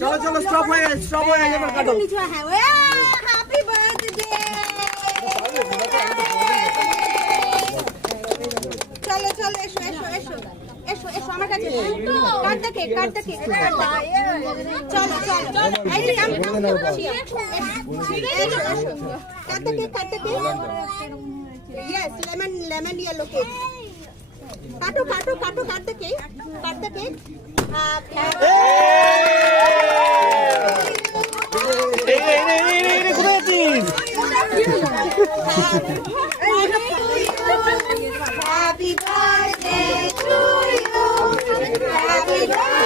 চলো চলো স্টপ হয়ে যাবে কাটো হ্যাপি বার্থডে চলো চলো এসো এসো এসো এসো এসো আমার কাছে কাট দে কেক চলো চলো এই যে কাট দে cake yes lemon yellow cake काटो काट दे cake Happy birthday to you. Happy birthday.